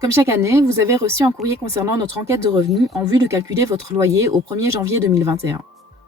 Comme chaque année, vous avez reçu un courrier concernant notre enquête de revenus en vue de calculer votre loyer au 1er janvier 2021.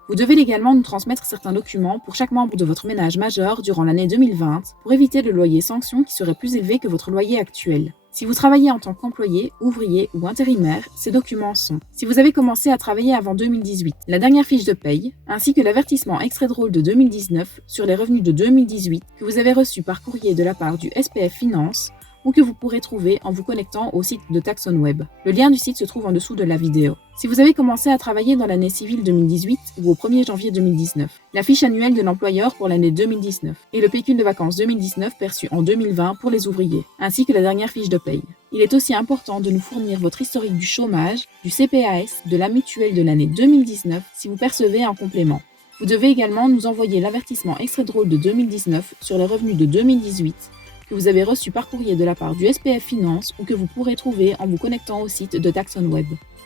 Vous devez également nous transmettre certains documents pour chaque membre de votre ménage majeur durant l'année 2020 pour éviter le loyer sanction qui serait plus élevé que votre loyer actuel. Si vous travaillez en tant qu'employé, ouvrier ou intérimaire, ces documents sont: si vous avez commencé à travailler avant 2018, la dernière fiche de paye, ainsi que l'avertissement extrait de rôle de 2019 sur les revenus de 2018 que vous avez reçu par courrier de la part du SPF Finance ou que vous pourrez trouver en vous connectant au site de TaxonWeb. Le lien du site se trouve en dessous de la vidéo. Si vous avez commencé à travailler dans l'année civile 2018 ou au 1er janvier 2019, la fiche annuelle de l'employeur pour l'année 2019 et le pécule de vacances 2019 perçu en 2020 pour les ouvriers, ainsi que la dernière fiche de paye. Il est aussi important de nous fournir votre historique du chômage, du CPAS, de la mutuelle de l'année 2019 si vous percevez un complément. Vous devez également nous envoyer l'avertissement extrait de rôle de 2019 sur les revenus de 2018 que vous avez reçu par courrier de la part du SPF Finance ou que vous pourrez trouver en vous connectant au site de TaxonWeb.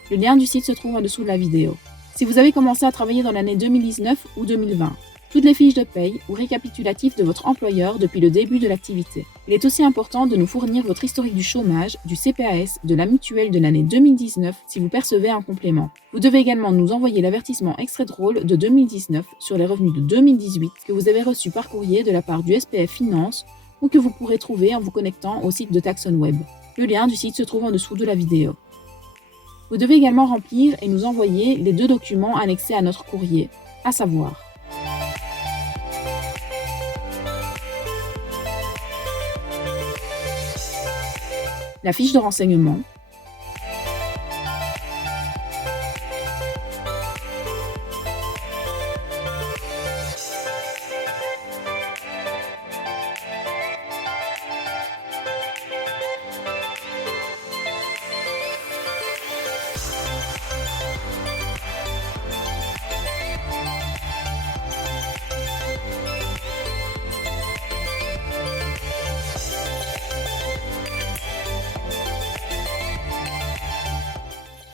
Le lien du site se trouve en dessous de la vidéo. Si vous avez commencé à travailler dans l'année 2019 ou 2020, toutes les fiches de paye ou récapitulatifs de votre employeur depuis le début de l'activité. Il est aussi important de nous fournir votre historique du chômage, du CPAS, de la mutuelle de l'année 2019 si vous percevez un complément. Vous devez également nous envoyer l'avertissement extrait de rôle de 2019 sur les revenus de 2018 que vous avez reçu par courrier de la part du SPF Finance ou que vous pourrez trouver en vous connectant au site de TaxonWeb. Le lien du site se trouve en dessous de la vidéo. Vous devez également remplir et nous envoyer les 2 documents annexés à notre courrier, à savoir la fiche de renseignement,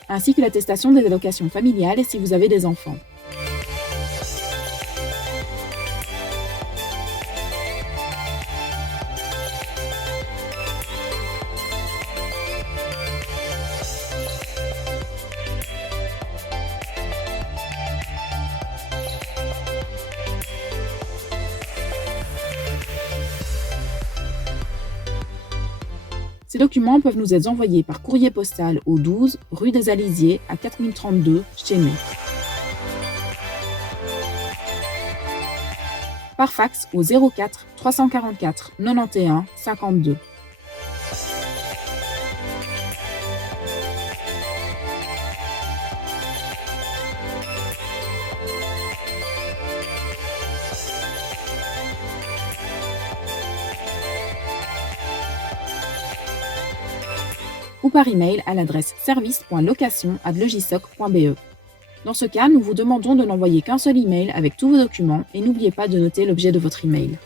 ainsi que l'attestation des allocations familiales si vous avez des enfants. Ces documents peuvent nous être envoyés par courrier postal au 12 rue des Alisiers à 4032 chez nous. Par fax au 04 344 91 52. Ou par email à l'adresse service.location@legisoc.be. Dans ce cas, nous vous demandons de n'envoyer qu'un seul email avec tous vos documents et n'oubliez pas de noter l'objet de votre email.